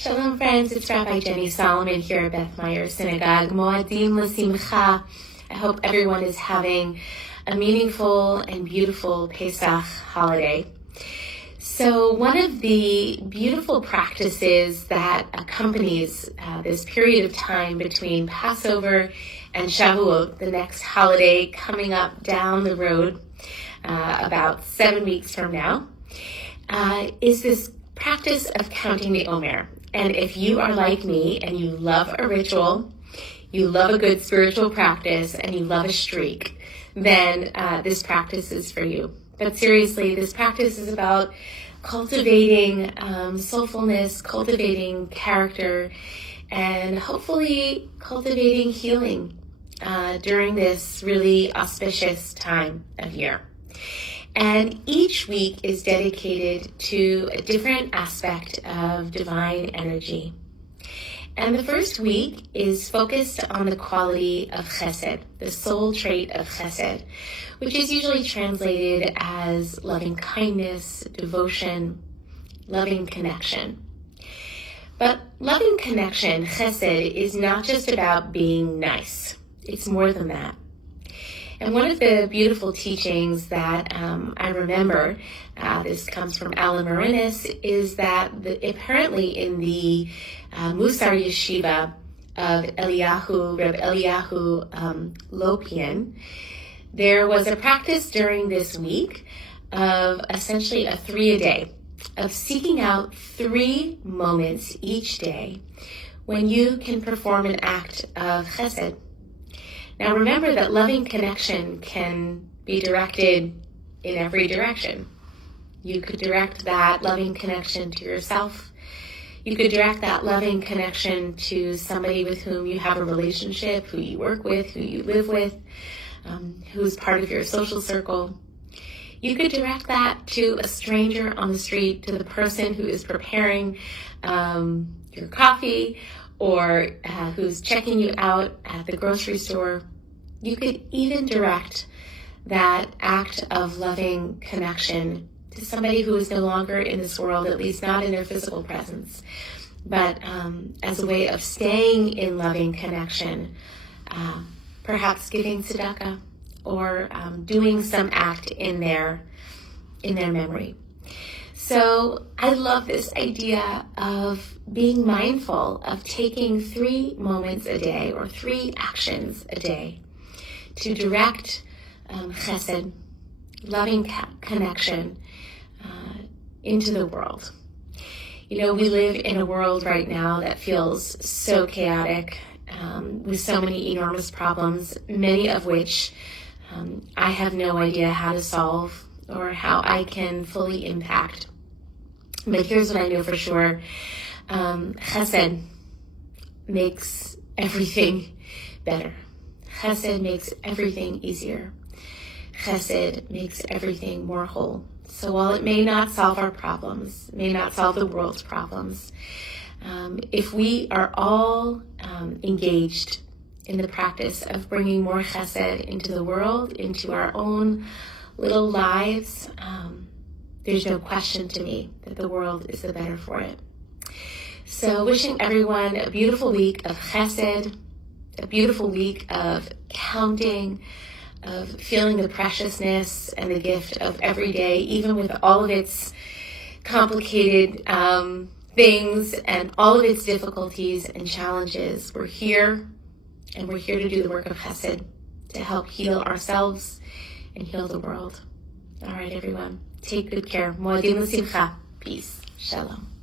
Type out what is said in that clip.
Shalom friends, it's Rabbi Jenny Solomon here at Beth Meyer Synagogue. Moadim l'simcha. I hope everyone is having a meaningful and beautiful Pesach holiday. So one of the beautiful practices that accompanies this period of time between Passover and Shavuot, the next holiday coming up down the road about 7 weeks from now, is this practice of counting the Omer. And if you are like me and you love a ritual, you love a good spiritual practice, and you love a streak, then this practice is for you. But seriously, this practice is about cultivating soulfulness, cultivating character, and hopefully cultivating healing during this really auspicious time of year. And each week is dedicated to a different aspect of divine energy. And the first week is focused on the quality of Hesed, the soul trait of Hesed, which is usually translated as loving kindness, devotion, loving connection. But loving connection, Hesed, is not just about being nice. It's more than that. And one of the beautiful teachings that I remember, this comes from Alan Marinis, is that apparently in the Musar Yeshiva of Reb Eliyahu Lopian, there was a practice during this week of essentially a 3-a-day, of seeking out 3 moments each day when you can perform an act of chesed. Now remember that loving connection can be directed in every direction. You could direct that loving connection to yourself. You could direct that loving connection to somebody with whom you have a relationship, who you work with, who you live with, who's part of your social circle. You could direct that to a stranger on the street, to the person who is preparing your coffee, or who's checking you out at the grocery store. You could even direct that act of loving connection to somebody who is no longer in this world, at least not in their physical presence, but as a way of staying in loving connection, perhaps giving tzedakah or doing some act in their memory. So I love this idea of being mindful of taking 3 moments a day or 3 actions a day to direct chesed, loving connection, into the world. You know, we live in a world right now that feels so chaotic, with so many enormous problems, many of which I have no idea how to solve or how I can fully impact. But here's what I know for sure. Chesed makes everything better. Chesed makes everything easier. Chesed makes everything more whole. So while it may not solve our problems, may not solve the world's problems, if we are all engaged in the practice of bringing more chesed into the world, into our own little lives, there's no question to me that the world is the better for it. So wishing everyone a beautiful week of chesed, a beautiful week of counting, of feeling the preciousness and the gift of every day, even with all of its complicated things and all of its difficulties and challenges. We're here, and we're here to do the work of chesed, to help heal ourselves and heal the world. All right, everyone. Take good care. Moadim l'simcha. Peace. Shalom.